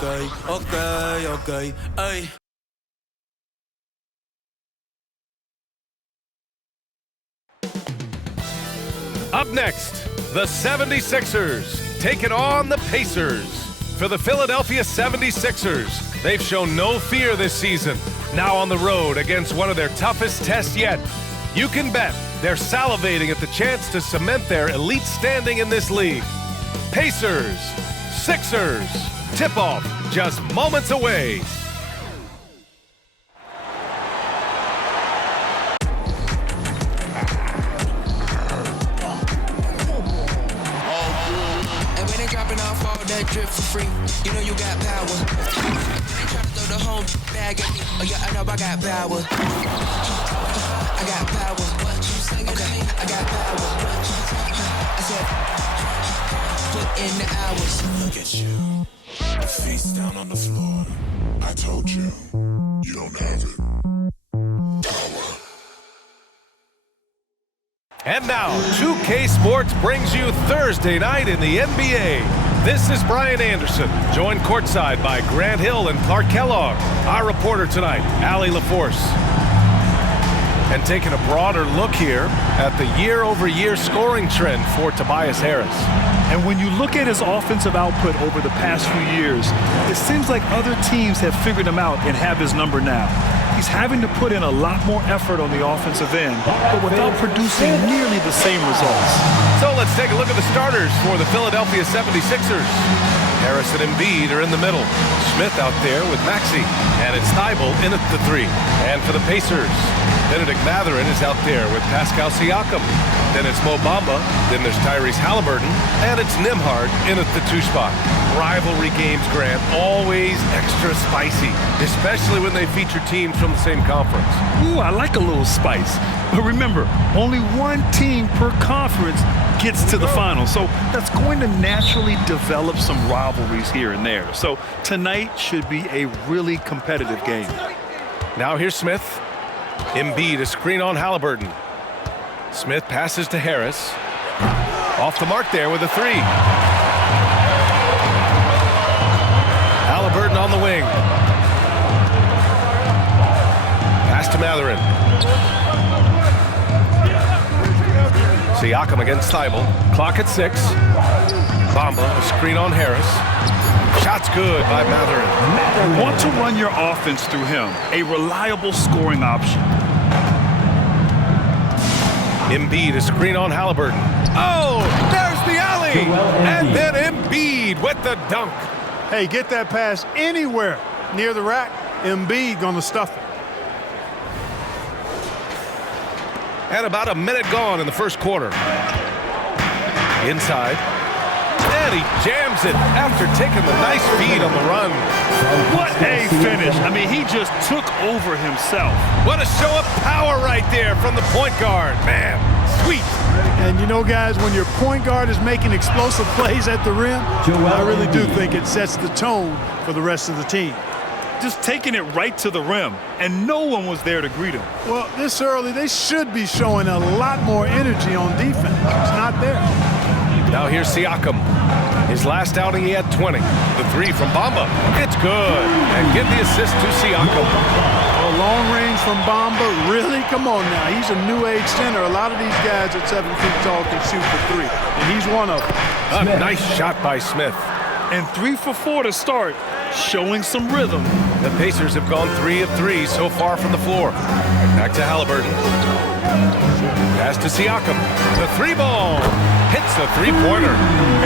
Okay, ay. Up next, the 76ers taking on the Pacers. For the Philadelphia 76ers, they've shown no fear this season. Now on the road against one of their toughest tests yet. You can bet they're salivating at the chance to cement their elite standing in this league. Pacers, Sixers, tip-off just moments away. That drip for free, you know you got power. They try to throw the whole bag at me. Oh yeah, I know I got power. I got power. Okay, I got power. I said, put in the hours. Look at you, face down on the floor. I told you, you don't have it. Power. And now, 2K Sports brings you Thursday night in the NBA. This is Brian Anderson, joined courtside by Grant Hill and Clark Kellogg. Our reporter tonight, Allie LaForce. And taking a broader look here at the year-over-year scoring trend for Tobias Harris. And when you look at his offensive output over the past few years, it seems like other teams have figured him out and have his number now. He's having to put in a lot more effort on the offensive end, but without producing nearly the same results. So let's take a look at the starters for the Philadelphia 76ers. Harris and Embiid are in the middle. Smith out there with Maxey, and it's Thibault in at the 3. And for the Pacers, Benedict Mathurin is out there with Pascal Siakam. Then it's Mo Bamba, then there's Tyrese Hailburton, and it's Nembhard in at the 2 spot. Rivalry games, Grant, always extra spicy, especially when they feature teams from the same conference. Ooh, I like a little spice. But remember, only one team per conference gets to the finals, so that's going to naturally develop some rivalries here and there. So tonight should be a really competitive game. Now here's Smith. Embiid, a screen on Hailburton. Smith passes to Harris. Off the mark there with a 3. Hailburton on the wing. Pass to Mathurin. Siakam against Thibault. Clock at 6. Bamba, a screen on Harris. Shot's good by Mathurin. You want to run your offense through him, a reliable scoring option. Embiid, a screen on Hailburton. Oh, there's the alley! And then Embiid with the dunk. Hey, get that pass anywhere near the rack. Embiid gonna stuff it. And about a minute gone in the first quarter. Inside. And he jams it after taking the nice feed on the run. What a finish. I mean, he just took over himself. What a show of power right there from the point guard. Man, sweet. And you know, guys, when your point guard is making explosive plays at the rim, I really do think it sets the tone for the rest of the team. Just taking it right to the rim, and no one was there to greet him. Well, this early, they should be showing a lot more energy on defense. It's not there. Now here's Siakam. His last outing, he had 20. The 3 from Bamba. It's good. And give the assist to Siakam. Well, long range from Bamba, really? Come on now. He's a new age center. A lot of these guys at 7 feet tall can shoot for 3. And he's one of them. A nice shot by Smith. And 3 for 4 to start, showing some rhythm. The Pacers have gone 3 of 3 so far from the floor. Back to Hailburton. Pass to Siakam. The 3-ball. Hits the 3-pointer.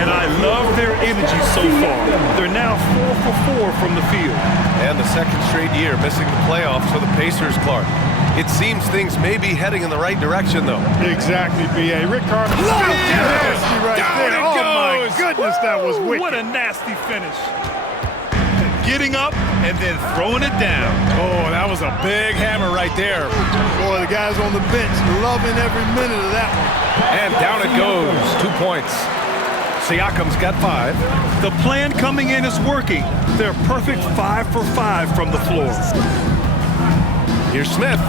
And I love their energy so far. They're now 4 for 4 from the field. And the second straight year missing the playoffs for the Pacers, Clark. It seems things may be heading in the right direction, though. Exactly, B.A. Rick Carter. Nasty right Down there. it Oh, goes. my goodness, that was wicked. What a nasty finish. Getting up and then throwing it down. Oh, that was a big hammer right there. Boy, the guys on the bench loving every minute of that one. And down it goes. 2 points. Siakam's got 5. The plan coming in is working. They're perfect 5 for 5 from the floor. Here's Smith.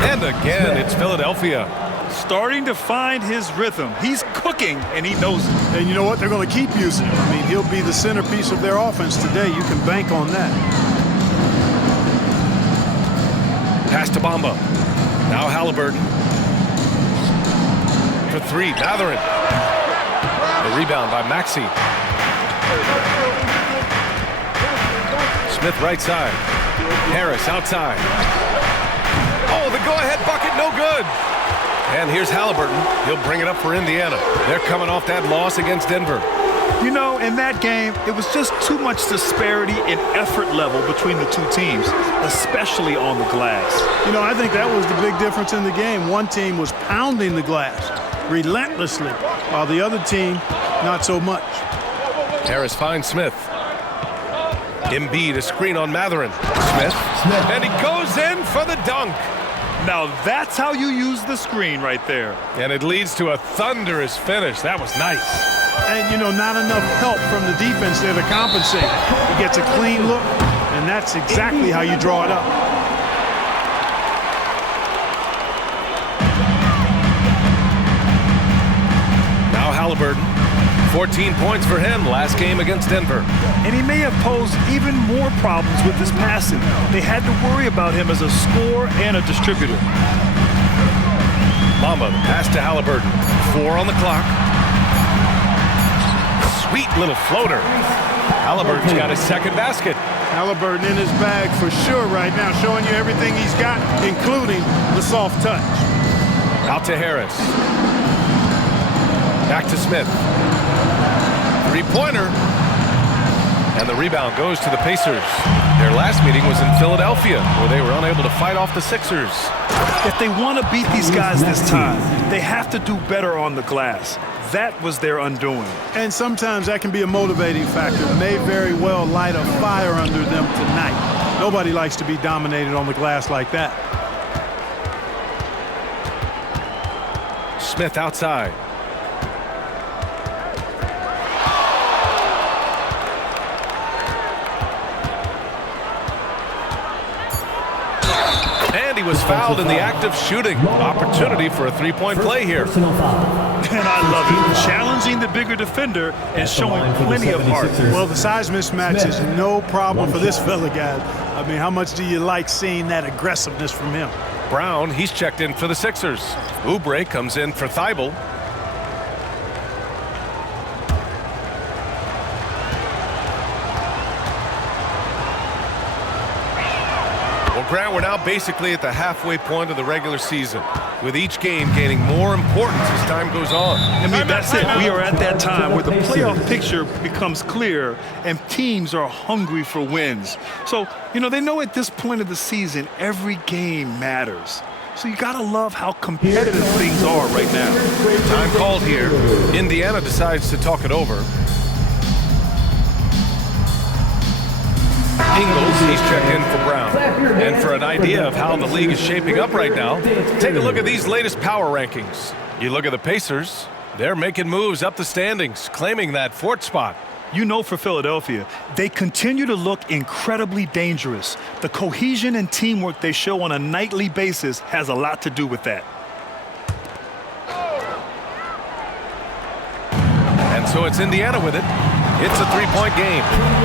And again, it's Philadelphia. starting to find his rhythm. He's cooking, and he knows it. And you know what? They're going to keep using him. I mean, he'll be the centerpiece of their offense today. You can bank on that. Pass to Bamba. Now Hailburton. For three, Matherin. The rebound by Maxey. Smith right side. Harris outside. Oh, the go-ahead bucket, no good. And here's Hailburton. He'll bring it up for Indiana. They're coming off that loss against Denver. You know, in that game, it was just too much disparity in effort level between the two teams, especially on the glass. You know, I think that was the big difference in the game. One team was pounding the glass relentlessly, while the other team, not so much. Harris finds Smith. Embiid, a screen on Matherin. Smith. And he goes in for the dunk. Now that's how you use the screen right there. And it leads to a thunderous finish. That was nice. And, you know, not enough help from the defense there to compensate. He gets a clean look, and that's exactly how you draw it up. Now Hailburton. 14 points for him last game against Denver. And he may have posed even more problems with his passing. They had to worry about him as a scorer and a distributor. Bamba, pass to Hailburton. 4 on the clock. Sweet little floater. Hailburton's got his second basket. Hailburton in his bag for sure right now, showing you everything he's got, including the soft touch. Out to Harris. Back to Smith. Three-pointer. And the rebound goes to the Pacers. Their last meeting was in Philadelphia, where they were unable to fight off the Sixers. If they want to beat these guys this time, they have to do better on the glass. That was their undoing. And sometimes that can be a motivating factor. May very well light a fire under them tonight. Nobody likes to be dominated on the glass like that. Smith outside. And he was fouled in the act of shooting. Opportunity for a three-point play here. And I love it. Challenging the bigger defender and showing plenty of heart. Well, the size mismatch is no problem for this fella, guys. I mean, how much do you like seeing that aggressiveness from him? Brown, he's checked in for the Sixers. Oubre comes in for Thybulle. Well, Grant, we're now basically at the halfway point of the regular season, with each game gaining more importance as time goes on. I mean, that's it. We are at that time where the playoff picture becomes clear and teams are hungry for wins. So, you know, they know at this point of the season, every game matters. So you got to love how competitive things are right now. Time called here. Indiana decides to talk it over. Ingles, he's checked in for Brown. And for an idea of how the league is shaping up right now, take a look at these latest power rankings. You look at the Pacers, they're making moves up the standings, claiming that fourth spot. You know, for Philadelphia, they continue to look incredibly dangerous. The cohesion and teamwork they show on a nightly basis has a lot to do with that. And so it's Indiana with it. It's a three-point game.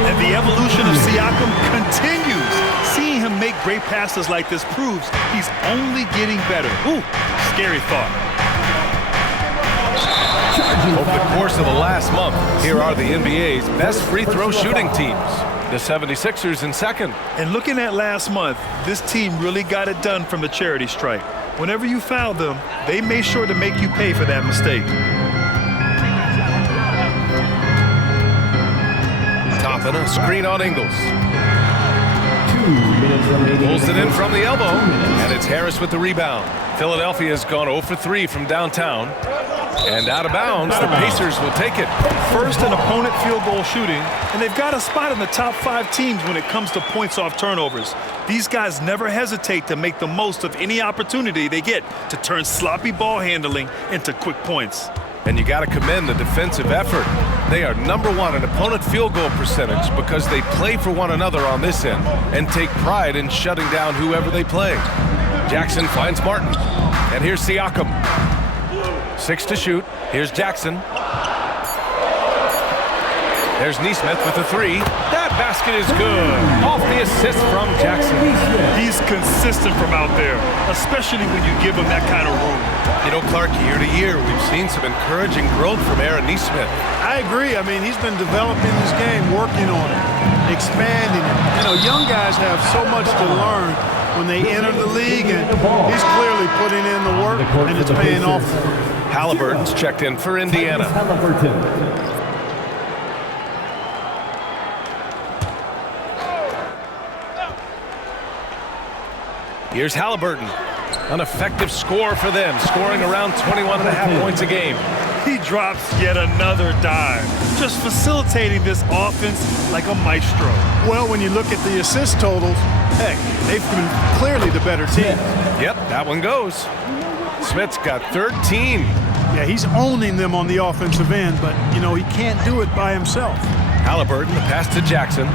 And the evolution of Siakam continues. Seeing him make great passes like this proves he's only getting better. Ooh, scary thought. Over the course of the last month, here are the NBA's best free throw shooting teams. The 76ers in second. And looking at last month, this team really got it done from the charity stripe. Whenever you foul them, they made sure to make you pay for that mistake. Toppin, a screen on Ingles. Pulls it in from the elbow, and it's Harris with the rebound. Philadelphia has gone 0 for 3 from downtown. And out of bounds, the Pacers will take it. First in opponent field goal shooting, and they've got a spot in the top 5 teams when it comes to points off turnovers. These guys never hesitate to make the most of any opportunity they get to turn sloppy ball handling into quick points. And you got to commend the defensive effort. They are #1 in opponent field goal percentage because they play for one another on this end and take pride in shutting down whoever they play. Jackson finds Martin. And here's Siakam. 6 to shoot. Here's Jackson. There's Nesmith with the 3. That basket is good. Off the assist from Jackson. He's consistent from out there, especially when you give him that kind of room. You know, Clark, year to year, we've seen some encouraging growth from Aaron Nesmith. I agree. I mean, he's been developing his game, working on it, expanding it. You know, young guys have so much to learn when they enter the league, and he's clearly putting in the work, and it's paying off. Hailburton's checked in for Indiana. Here's Hailburton, an effective score for them, scoring around 21.5 points a game. He drops yet another dime, just facilitating this offense like a maestro. Well, when you look at the assist totals, heck, they've been clearly the better team. Yep, that one goes. Smith's got 13. Yeah, he's owning them on the offensive end, but, you know, he can't do it by himself. Hailburton, the pass to Jackson.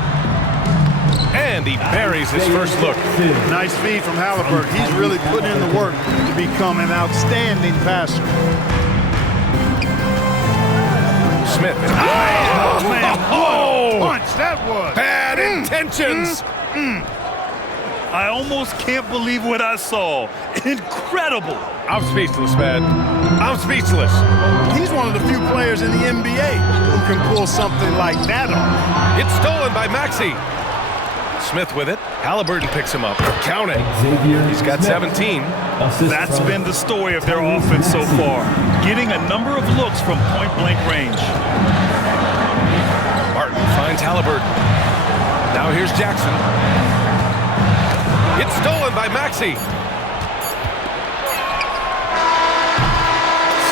And he buries his first look. Nice feed from Hailburton. He's really put in the work to become an outstanding passer. Smith. Oh, man, what a punch that was. Bad intentions. I almost can't believe what I saw. Incredible. I'm speechless, man. I'm speechless. He's one of the few players in the NBA who can pull something like that off. It's stolen by Maxey. Smith with it. Hailburton picks him up. Count it. Xavier. He's got 17. That's been the story of their offense so far, getting a number of looks from point-blank range. Martin finds Hailburton. Now here's Jackson. It's stolen by Maxey.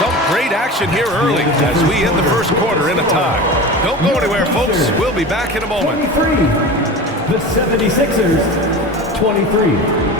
Some great action here early as we end the first quarter in a tie. Don't go anywhere, folks. We'll be back in a moment. 23. The 76ers, 23.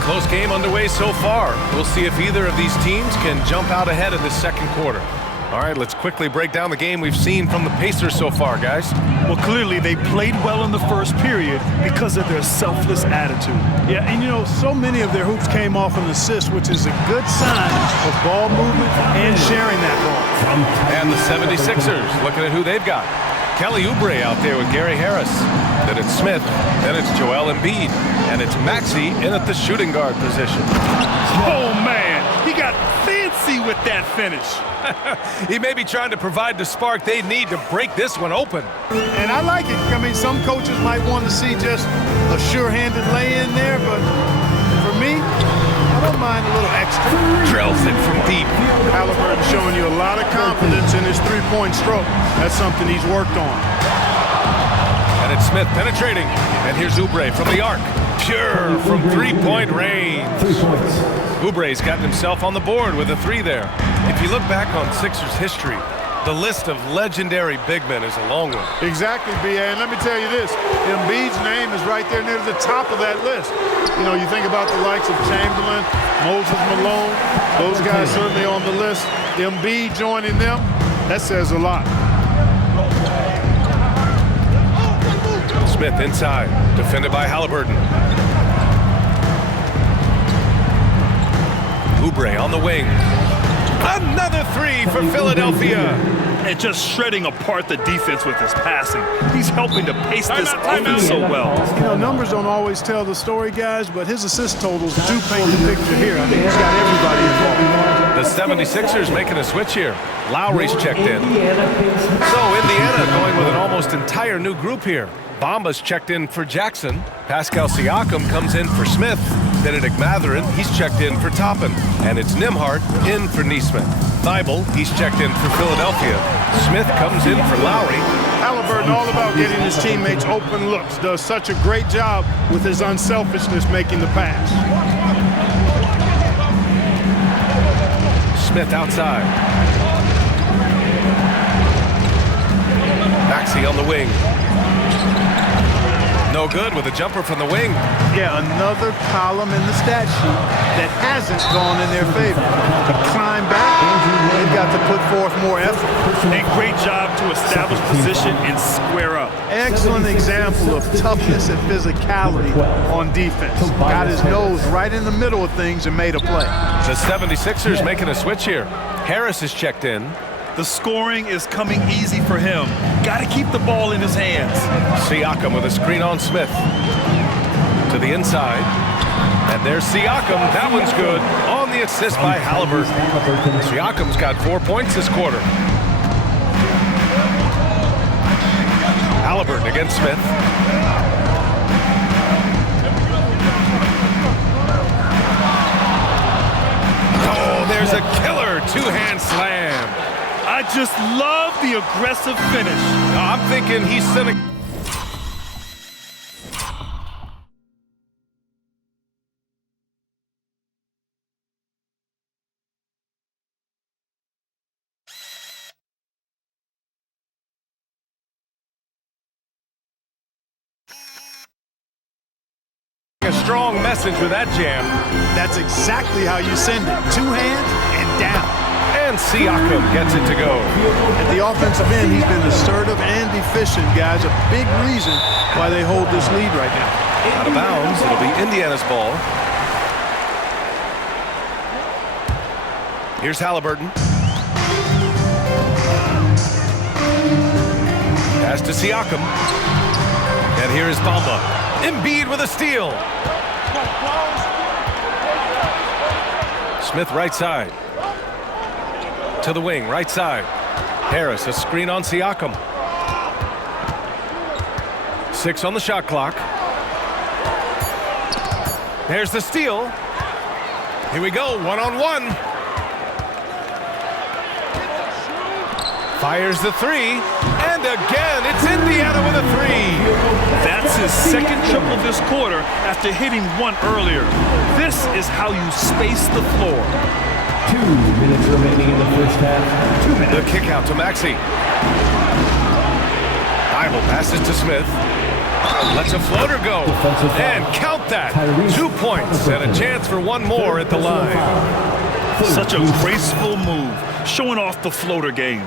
Close game underway so far. We'll see if either of these teams can jump out ahead in this second quarter. All right, let's quickly break down the game we've seen from the Pacers so far, guys. Well, clearly they played well in the first period because of their selfless attitude. Yeah, and you know, so many of their hoops came off an assist, which is a good sign of ball movement and sharing that ball. And the 76ers, looking at who they've got. Kelly Oubre out there with Gary Harris. Then it's Smith. Then it's Joel Embiid. And it's Maxey in at the shooting guard position. Oh, man. He got fancy with that finish. He may be trying to provide the spark they need to break this one open. And I like it. I mean, some coaches might want to see just a sure-handed lay-in there, but for me, I don't mind a little extra. Drills it from deep. Hailburton showing you a lot of confidence in his three-point stroke. That's something he's worked on. And it's Smith penetrating. And here's Oubre from the arc. Pure from three-point range. 3 points. Oubre's gotten himself on the board with a 3 there. If you look back on Sixers history, the list of legendary big men is a long one. Exactly, B.A. And let me tell you this, Embiid's name is right there near the top of that list. You know, you think about the likes of Chamberlain, Moses Malone, those guys certainly on the list. Embiid joining them, that says a lot. Smith inside, defended by Hailburton. Oubre on the wing. Another 3 for Philadelphia. And just shredding apart the defense with his passing. He's helping to pace this offense so well. You know, numbers don't always tell the story, guys, but his assist totals do paint the picture here. I mean, he's got everybody involved. The 76ers making a switch here. Lowry's checked in. So Indiana going with an almost entire new group here. Bamba's checked in for Jackson. Pascal Siakam comes in for Smith. Benedict Mathurin, he's checked in for Toppin. And it's Nembhard in for Nesmith. Thybulle, he's checked in for Philadelphia. Smith comes in for Lowry. Hailburton all about getting his teammates open looks. Does such a great job with his unselfishness making the pass. Smith outside. Maxey on the wing. No good with a jumper from the wing. Yeah, another column in the stat sheet that hasn't gone in their favor. To climb back, they've got to put forth more effort. A great job to establish position and square up. Excellent example of toughness and physicality on defense. Got his nose right in the middle of things and made a play. The 76ers making a switch here. Harris is checked in. The scoring is coming easy for him. Got to keep the ball in his hands. Siakam with a screen on Smith. To the inside. And there's Siakam. That one's good. On the assist by Hailburton. Siakam's got 4 points this quarter. Hailburton against Smith. Oh, there's a killer two-hand slam. I just love the aggressive finish. I'm thinking he's sending. A strong message with that jam. That's exactly how you send it. Two hands and down. And Siakam gets it to go. At the offensive end, he's been assertive and efficient, guys. A big reason why they hold this lead right now. Out of bounds, it'll be Indiana's ball. Here's Hailburton. Pass to Siakam. And here is Bamba. Embiid with a steal. Smith right side. To the wing, right side. Harris, a screen on Siakam. 6 on the shot clock. There's the steal. Here we go, one-on-one. Fires the three. And again, it's Indiana with a three. That's his second triple this quarter after hitting one earlier. This is how you space the floor. 2 minutes remaining in the first half. 2 minutes. The kick out to Maxey. Bible passes to Smith. Lets a floater go. And count that. 2 points and a chance for one more at the line. Such a graceful move, showing off the floater game.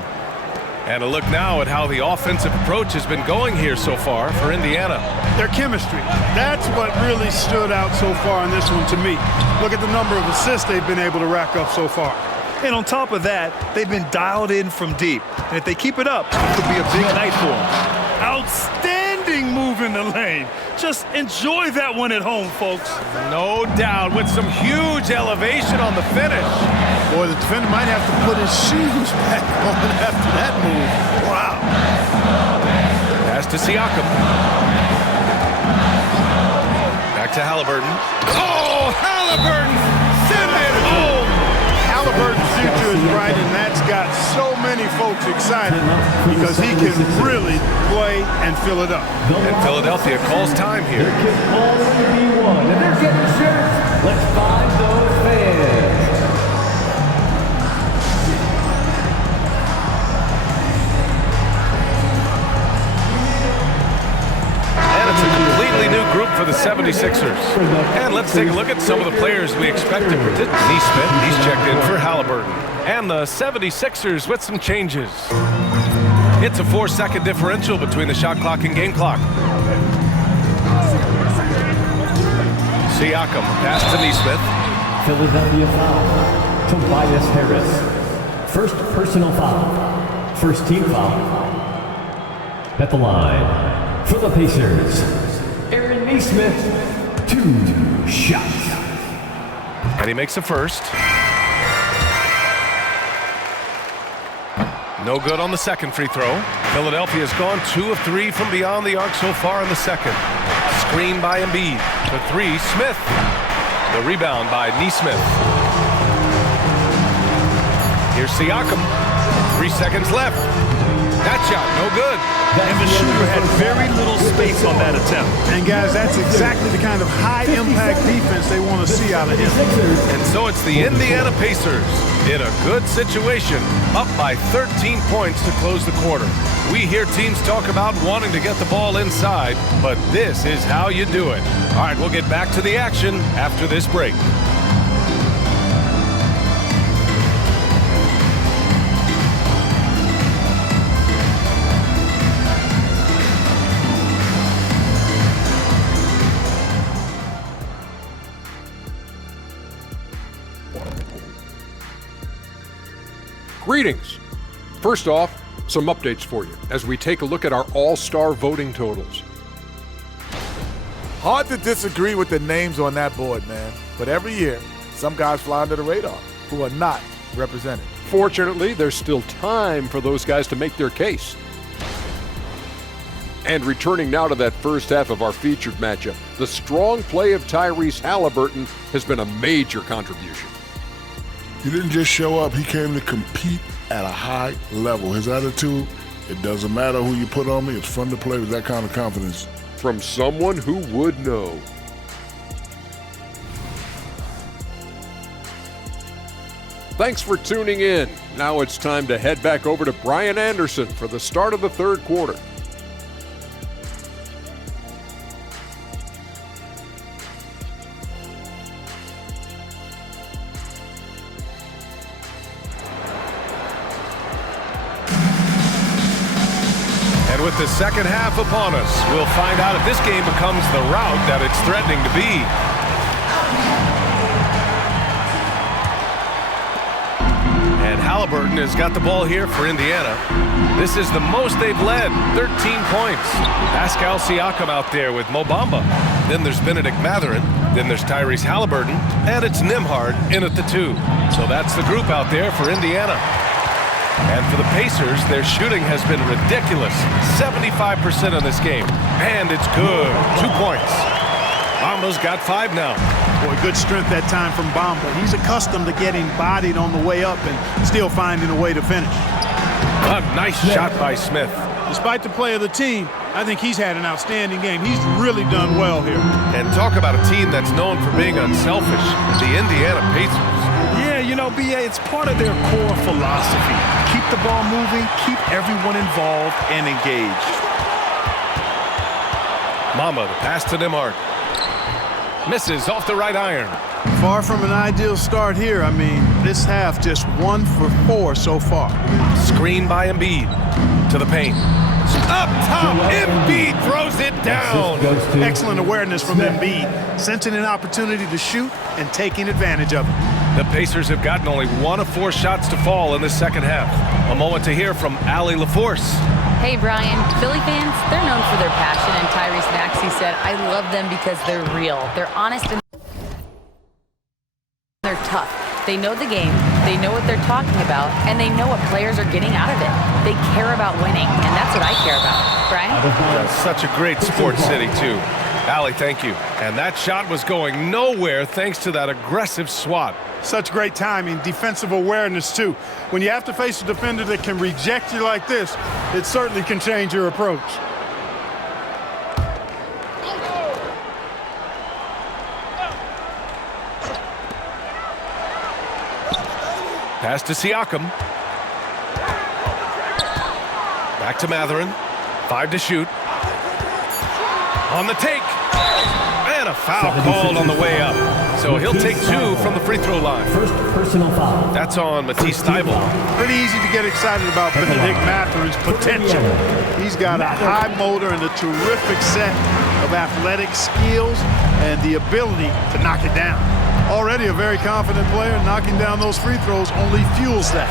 And a look now at how the offensive approach has been going here so far for Indiana. Their chemistry. That's what really stood out so far in this one to me. Look at the number of assists they've been able to rack up so far. And on top of that, they've been dialed in from deep. And if they keep it up, it could be a big night for them. Outstanding move in the lane. Just enjoy that one at home, folks. No doubt, with some huge elevation on the finish. Boy, the defender might have to put his shoes back on after that move. Wow. Pass to Siakam. Back to Hailburton. Oh, Hailburton! Send it home! Hailburton's future is bright, and that's got so many folks excited because he can really play and fill it up. And Philadelphia calls time here. There can only be one, and they're getting shirts. Let's find those fans. New group for the 76ers. And let's take a look at some of the players we expect to participate. Nesmith, he's checked in for Hailburton. And the 76ers with some changes. It's a 4-second differential between the shot clock and game clock. Siakam, pass to Nesmith. Philadelphia foul. Tobias Harris. First personal foul. First team foul. At the line for the Pacers. Aaron Nesmith, 2 shots. And he makes the first. No good on the second free throw. Philadelphia's gone 2 of 3 from beyond the arc so far in the second. Screen by Embiid. The 3, Smith. The rebound by Nesmith. Here's Siakam. 3 seconds left. That shot, no good. And the shooter had very little space on that attempt. And guys, that's exactly the kind of high-impact defense they want to see out of him. And so it's the Indiana Pacers in a good situation, up by 13 points to close the quarter. We hear teams talk about wanting to get the ball inside, but this is how you do it. All right, we'll get back to the action after this break. Greetings. First off, some updates for you as we take a look at our all-star voting totals. Hard to disagree with the names on that board, man. But every year, some guys fly under the radar who are not represented. Fortunately, there's still time for those guys to make their case. And returning now to that first half of our featured matchup, the strong play of Tyrese Hailburton has been a major contribution. He didn't just show up, he came to compete at a high level. His attitude, it doesn't matter who you put on me, it's fun to play with that kind of confidence. From someone who would know. Thanks for tuning in. Now it's time to head back over to Brian Anderson for the start of the third quarter. With the second half upon us, we'll find out if this game becomes the rout that it's threatening to be. And Hailburton has got the ball here for Indiana. This is the most they've led, 13 points. Pascal Siakam out there with Mo Bamba. Then there's Benedict Mathurin. Then there's Tyrese Hailburton. And it's Nembhard in at the 2. So that's the group out there for Indiana. And for the Pacers, their shooting has been ridiculous. 75% in this game. And it's good. 2 points. Bamba's got 5 now. Boy, good strength that time from Bamba. He's accustomed to getting bodied on the way up and still finding a way to finish. A nice shot by Smith. Despite the play of the team, I think he's had an outstanding game. He's really done well here. And talk about a team that's known for being unselfish. The Indiana Pacers. Yeah, you know, BA, it's part of their core philosophy. Keep the ball moving, keep everyone involved and engaged. Mamba, the pass to Nembhard. Misses off the right iron. Far from an ideal start here. I mean, this half just 1 for 4 so far. Screen by Embiid to the paint. Up top, Embiid throws it down. Excellent awareness from Embiid, sensing an opportunity to shoot and taking advantage of it. The Pacers have gotten only 1 of 4 shots to fall in the second half. A moment to hear from Allie LaForce. Hey, Brian. Philly fans, they're known for their passion, and Tyrese Maxey said, I love them because they're real. They're honest and they're tough. They know the game, they know what they're talking about, and they know what players are getting out of it. They care about winning, and that's what I care about. Brian? That's such a great sports city, too. Allie, thank you. And that shot was going nowhere thanks to that aggressive swat. Such great timing, defensive awareness, too. When you have to face a defender that can reject you like this, it certainly can change your approach. Pass to Siakam. Back to Mathurin. 5 to shoot. On the take. And a foul called on the way up. So he'll take 2 from the free throw line. First personal foul. That's on Matisse Thybulle. Pretty easy to get excited about Benedict Mathurin's potential. He's got a high motor and a terrific set of athletic skills and the ability to knock it down. Already a very confident player, knocking down those free throws only fuels that.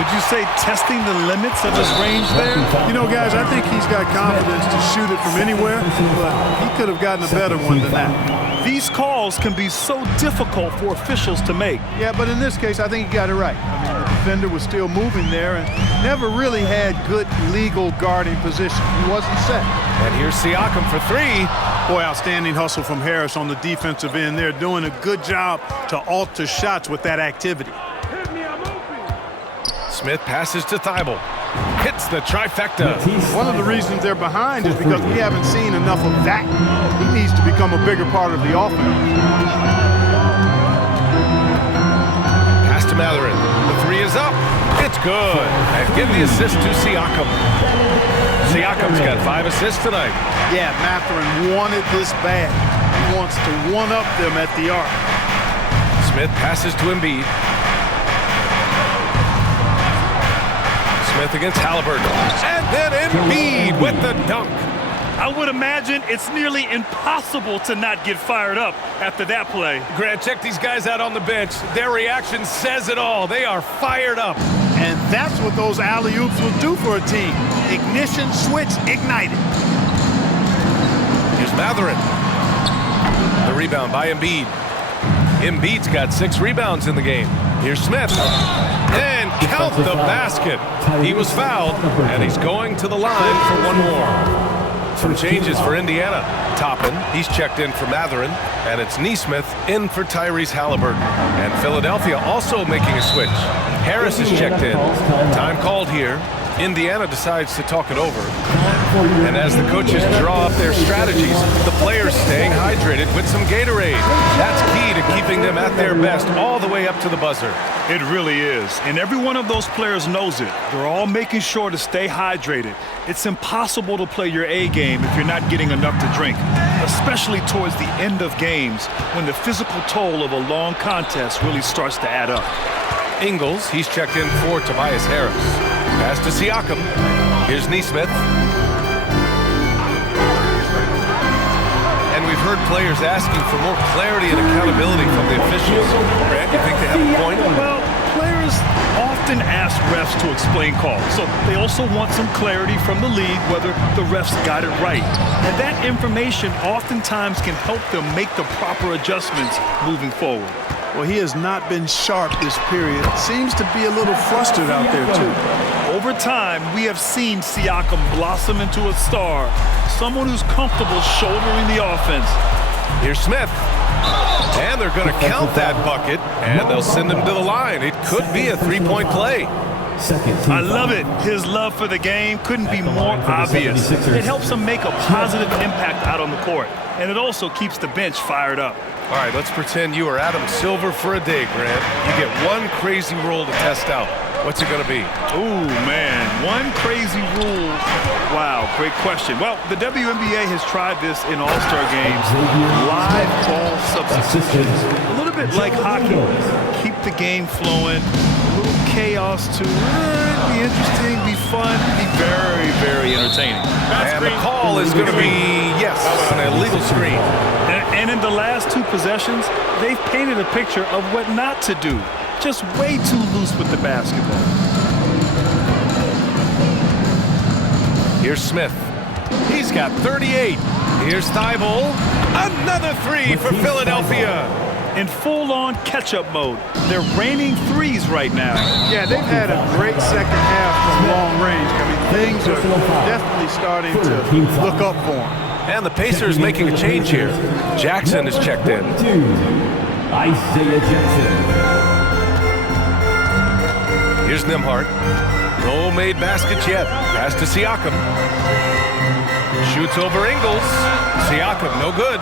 Would you say testing the limits of his range there? You know, guys, I think he's got confidence to shoot it from anywhere, but he could have gotten a better one than that. These calls can be so difficult for officials to make. Yeah, but in this case, I think he got it right. I mean, the defender was still moving there and never really had good legal guarding position. He wasn't set. And here's Siakam for 3. Boy, outstanding hustle from Harris on the defensive end. They're doing a good job to alter shots with that activity. Smith passes to Thybulle. Hits the trifecta. One of the reasons they're behind is because we haven't seen enough of that. He needs to become a bigger part of the offense. Pass to Matherin. The three is up. It's good. And give the assist to Siakam. Siakam's got 5 assists tonight. Yeah, Matherin wanted this bad. He wants to one-up them at the arc. Smith passes to Embiid. Smith against Hailburton. And then Embiid with the dunk. I would imagine it's nearly impossible to not get fired up after that play. Grant, check these guys out on the bench. Their reaction says it all. They are fired up. And that's what those alley-oops will do for a team. Ignition switch ignited. Here's Matherin. The rebound by Embiid. Embiid's got 6 rebounds in the game. Here's Smith. And count the basket. He was fouled, and he's going to the line for one more. Some changes for Indiana. Toppin, he's checked in for Matherin, and it's Nesmith in for Tyrese Hailburton. And Philadelphia also making a switch. Harris is checked in. Time called here. Indiana decides to talk it over. And as the coaches draw up their strategies, the players staying hydrated with some Gatorade. That's key to keeping them at their best all the way up to the buzzer. It really is. And every one of those players knows it. They're all making sure to stay hydrated. It's impossible to play your A game if you're not getting enough to drink, especially towards the end of games when the physical toll of a long contest really starts to add up. Ingles, he's checked in for Tobias Harris. Pass to Siakam. Here's Nesmith. And we've heard players asking for more clarity and accountability from the officials. Grant, you think they have a point? Well, players often ask refs to explain calls, so they also want some clarity from the league whether the refs got it right. And that information oftentimes can help them make the proper adjustments moving forward. Well, he has not been sharp this period. Seems to be a little flustered out there, too. Over time, we have seen Siakam blossom into a star, someone who's comfortable shouldering the offense. Here's Smith. And they're going to count that bucket, and they'll send him to the line. It could be a three-point play. I love it. His love for the game couldn't be more obvious. It helps him make a positive impact out on the court, and it also keeps the bench fired up. All right, let's pretend you are Adam Silver for a day, Grant. You get one crazy rule to test out. What's it going to be? Ooh, man, one crazy rule. Wow, great question. Well, the WNBA has tried this in all-star games. Live ball substitutions. A little bit like hockey. Keep the game flowing. A little chaos to be interesting, be fun, be very, very entertaining. And the call is going to be, yes, an illegal screen. And in the last 2 possessions, they've painted a picture of what not to do. Just way too loose with the basketball. Here's Smith. He's got 38. Here's Thybulle. Another 3 for Philadelphia. In full-on catch-up mode. They're raining threes right now. Yeah, they've had a great second half from long range. I mean, things are definitely starting to look up for them. And the Pacers making a change here. Jackson is checked in. Isaiah Jackson. Here's Nembhard. No made baskets yet. Pass to Siakam. Shoots over Ingles. Siakam, no good.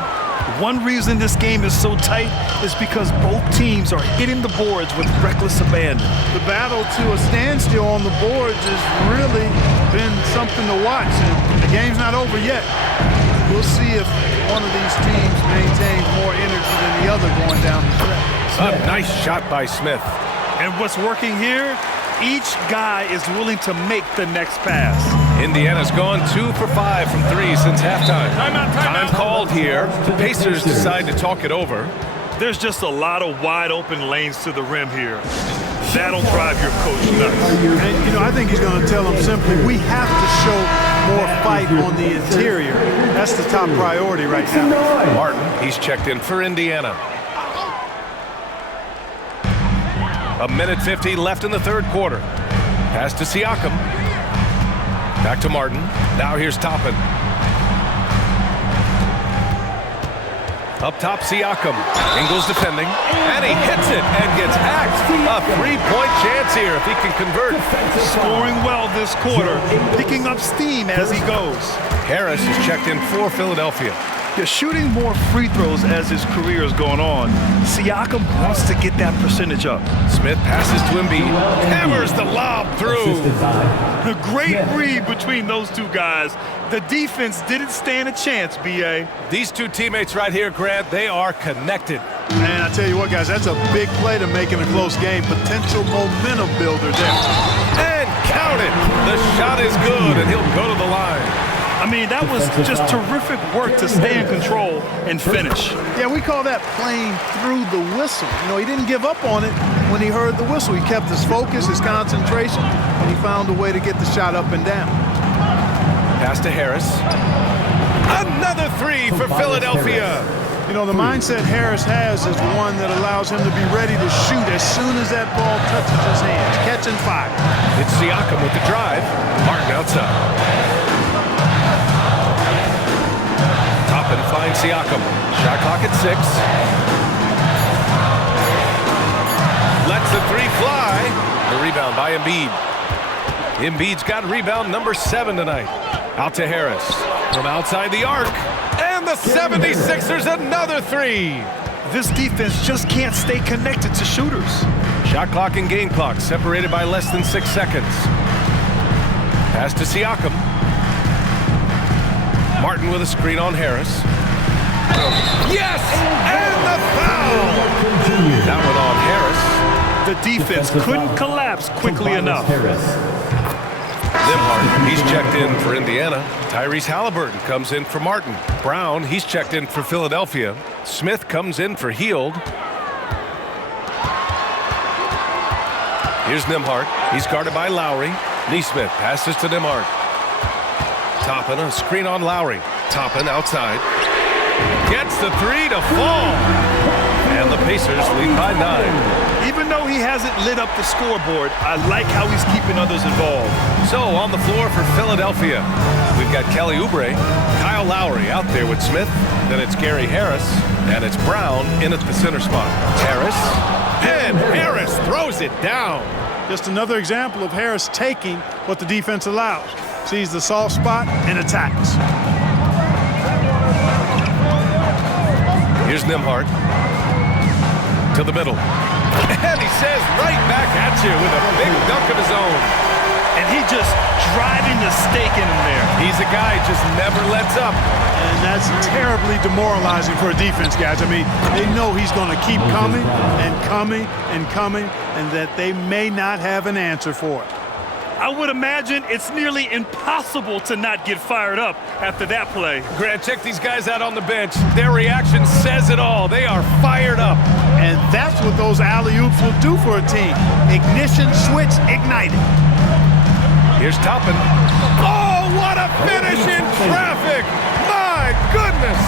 One reason this game is so tight is because both teams are hitting the boards with reckless abandon. The battle to a standstill on the boards has really been something to watch, and the game's not over yet. We'll see if one of these teams maintains more energy than the other going down the stretch. A nice shot by Smith. And what's working here? Each guy is willing to make the next pass. Indiana's gone 2 for 5 from 3 since halftime. Time called here. The Pacers decide to talk it over. There's just a lot of wide open lanes to the rim here. That'll drive your coach nuts. And, you know, I think he's going to tell them simply, we have to show more fight on the interior. That's the top priority right now. Martin, he's checked in for Indiana. A minute 50 left in the third quarter. Pass to Siakam. Back to Martin. Now here's Toppin. Up top, Siakam. Ingles defending. And he hits it and gets hacked. A three-point chance here if he can convert. Scoring well this quarter, picking up steam as he goes. Harris is checked in for Philadelphia. They're shooting more free throws as his career is going on. Siakam wants to get that percentage up. Smith passes to Embiid. Hammers the lob through. A great read between those two guys. The defense didn't stand a chance, B.A. These two teammates right here, Grant, they are connected. Man, I tell you what, guys, that's a big play to make in a close game. Potential momentum builder there. And count it. The shot is good, and he'll go to the line. I mean, that was just terrific work to stay in control and finish. Yeah, we call that playing through the whistle. You know, he didn't give up on it when he heard the whistle. He kept his focus, his concentration, and he found a way to get the shot up and down. Pass to Harris. Another three for Philadelphia. You know, the mindset Harris has is one that allows him to be ready to shoot as soon as that ball touches his hands. Catch and fire. It's Siakam with the drive. Martin outside. Toppin finds Siakam. Shot clock at 6. Lets the three fly. The rebound by Embiid. Embiid's got rebound number 7 tonight. Out to Harris. From outside the arc. And the 76ers another three. This defense just can't stay connected to shooters. Shot clock and game clock separated by less than 6 seconds. Pass to Siakam. Martin with a screen on Harris. Yes! And the foul! That one on Harris. The defense couldn't collapse quickly enough. Nembhard, he's checked in for Indiana. Tyrese Hailburton comes in for Martin. Brown, he's checked in for Philadelphia. Smith comes in for Hield. Here's Nembhard. He's guarded by Lowry. Nesmith passes to Nembhard. Toppin, a screen on Lowry. Toppin outside. Gets the three to fall. And the Pacers lead by 9. Even though he hasn't lit up the scoreboard, I like how he's keeping others involved. So on the floor for Philadelphia, we've got Kelly Oubre, Kyle Lowry out there with Smith. Then it's Gary Harris, and it's Brown in at the center spot. Harris, and Harris throws it down. Just another example of Harris taking what the defense allows. Sees the soft spot and attacks. Here's Nembhard. To the middle. And he says right back at you with a big dunk of his own. And he just driving the stake in him there. He's a guy who just never lets up. And that's terribly demoralizing for a defense, guys. I mean, they know he's going to keep coming and coming and coming, and that they may not have an answer for it. I would imagine it's nearly impossible to not get fired up after that play. Grant, check these guys out on the bench. Their reaction says it all. They are fired up. And that's what those alley-oops will do for a team. Ignition, switch, ignited. Here's Toppin. Oh, what a finish in traffic! My goodness!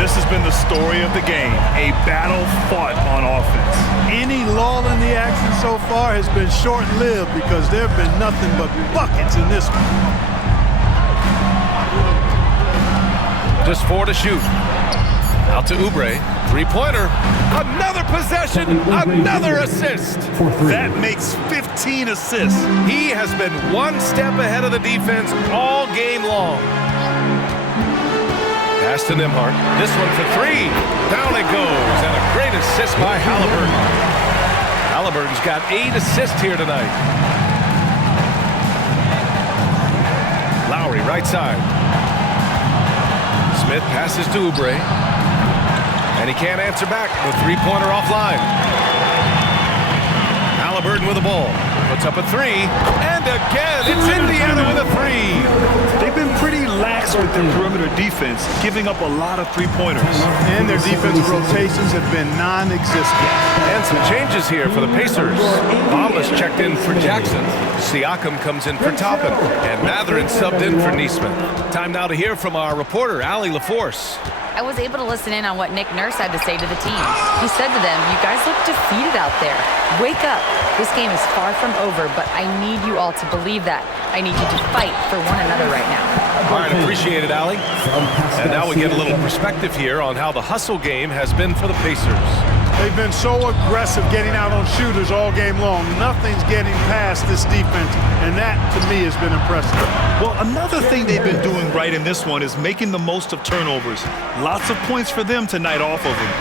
This has been the story of the game, a battle fought on offense. Any lull in the action so far has been short-lived because there have been nothing but buckets in this one. Just 4 to shoot. Out to Oubre. Three-pointer. Another possession. Another assist. That makes 15 assists. He has been one step ahead of the defense all game long. Pass to Nembhard. This one for 3. Down it goes. And a great assist by Hailburton. Hailburton's got 8 assists here tonight. Lowry, right side. Smith passes to Oubre. And he can't answer back. The three-pointer offline. Hailburton with the ball. Puts up a 3. And again, it's Indiana with a 3. They've been pretty lax with their perimeter defense, giving up a lot of three-pointers. And their defensive rotations have been non-existent. And some changes here for the Pacers. Bamba's checked in for Jackson. Siakam comes in for Toppin. And Mathurin subbed in for Nesmith. Time now to hear from our reporter, Allie LaForce. I was able to listen in on what Nick Nurse had to say to the team. He said to them, "You guys look defeated out there. Wake up. This game is far from over, but I need you all to believe that. I need you to fight for one another right now." All right, appreciate it, Allie. And now we get a little perspective here on how the hustle game has been for the Pacers. They've been so aggressive getting out on shooters all game long. Nothing's getting past this defense, and that, to me, has been impressive. Well, another thing they've been doing right in this one is making the most of turnovers. Lots of points for them tonight off of them.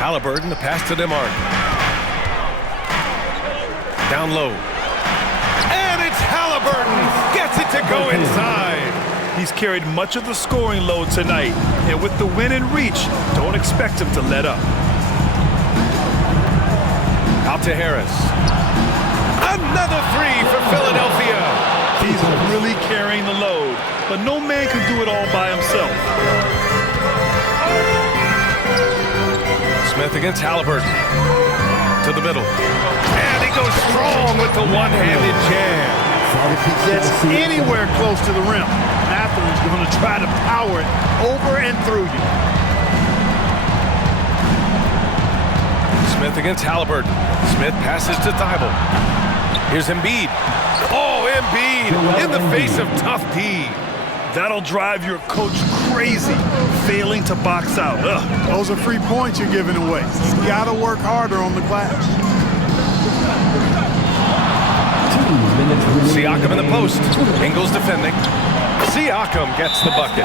Hailburton, the pass to DeMarc. Down low. And it's Hailburton. Gets it to go inside. He's carried much of the scoring load tonight, and with the win and reach, don't expect him to let up. Out to Harris. Another three for Philadelphia. He's really carrying the load, but no man can do it all by himself. Smith against Hailburton. To the middle. And he goes strong with the one-handed jam. If he gets anywhere close to the rim, Matthew's going to try to power it over and through you. Smith against Hailburton. Smith passes to Thybulle. Here's Embiid. Oh, Embiid in the face of tough D. That'll drive your coach crazy, failing to box out. Ugh. Those are free points you're giving away. You got to work harder on the glass. Siakam in the post. Ingles defending. Siakam gets the bucket.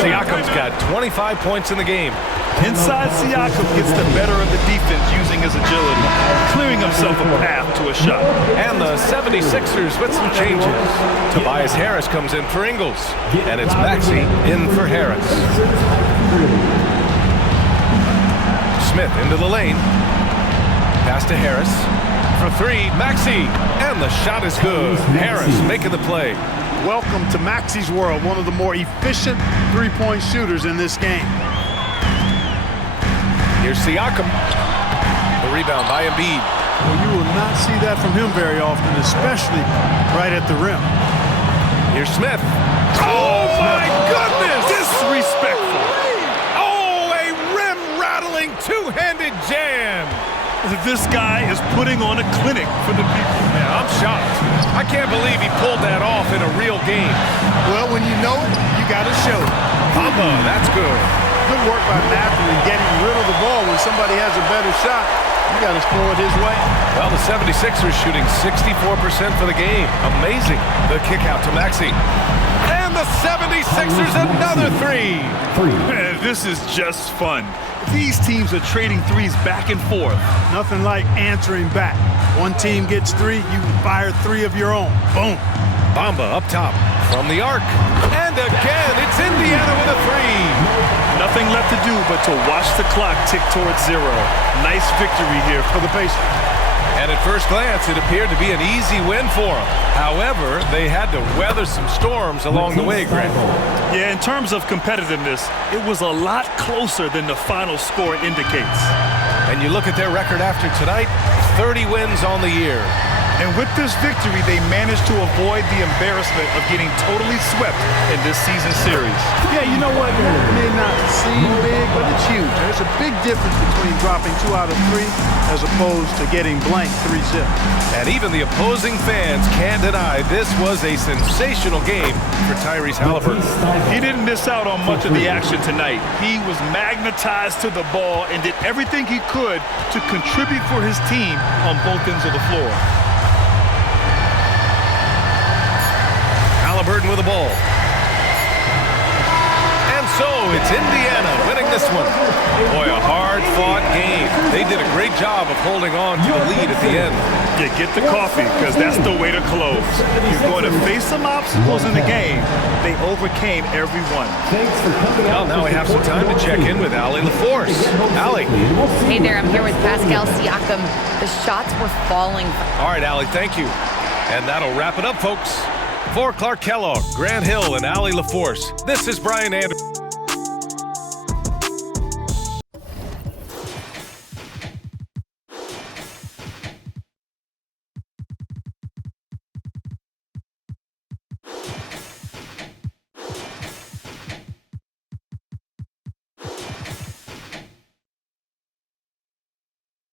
Siakam's got 25 points in the game. Inside, Siakam gets the better of the defense using his agility, clearing himself a path to a shot. And the 76ers with some changes. Tobias Harris comes in for Ingles. And it's Maxey in for Harris. Smith into the lane. Pass to Harris. For three, Maxey. And the shot is good. Harris making the play. Welcome to Maxey's world, one of the more efficient three-point shooters in this game. Here's Siakam. The rebound by Embiid. Well, you will not see that from him very often, especially right at the rim. Here's Smith. Oh, my goodness! Disrespectful. Oh, a rim-rattling two-handed jam. This guy is putting on a clinic for the people. Yeah, I'm shocked. I can't believe he pulled that off in a real game. Well, when you know it, you got to show it. Bamba, that's good. Good work by Matthew in getting rid of the ball. When somebody has a better shot, you got to throw it his way. Well, the 76ers shooting 64% for the game. Amazing. The kick out to Maxey. And the 76ers another three. Man, this is just fun. These teams are trading threes back and forth. Nothing like answering back. One team gets three, you fire three of your own. Boom. Bamba up top from the arc. And again, it's Indiana with a three. Nothing left to do but to watch the clock tick towards zero. Nice victory here for the Pacers. And at first glance, it appeared to be an easy win for them. However, they had to weather some storms along the way, Grant. Yeah, in terms of competitiveness, it was a lot closer than the final score indicates. And you look at their record after tonight, 30 wins on the year. And with this victory, they managed to avoid the embarrassment of getting totally swept in this season series. Yeah, you know what? That may not seem big, but it's huge. There's a big difference between dropping 2 out of 3 as opposed to getting blank 3-0. And even the opposing fans can't deny this was a sensational game for Tyrese Hailburton. He didn't miss out on much of the action tonight. He was magnetized to the ball and did everything he could to contribute for his team on both ends of the floor. Hailburton with the ball. And so it's Indiana winning this one. Boy, a hard-fought game. They did a great job of holding on to the lead at the end. Yeah, get the coffee, because that's the way to close. You're going to face some obstacles in the game. They overcame every one. Well, now we have some time to check in with Allie LaForce. Allie. Hey there, I'm here with Pascal Siakam. The shots were falling. All right, Allie, thank you. And that'll wrap it up, folks. For Clark Kellogg, Grant Hill, and Allie LaForce, this is Brian Anderson.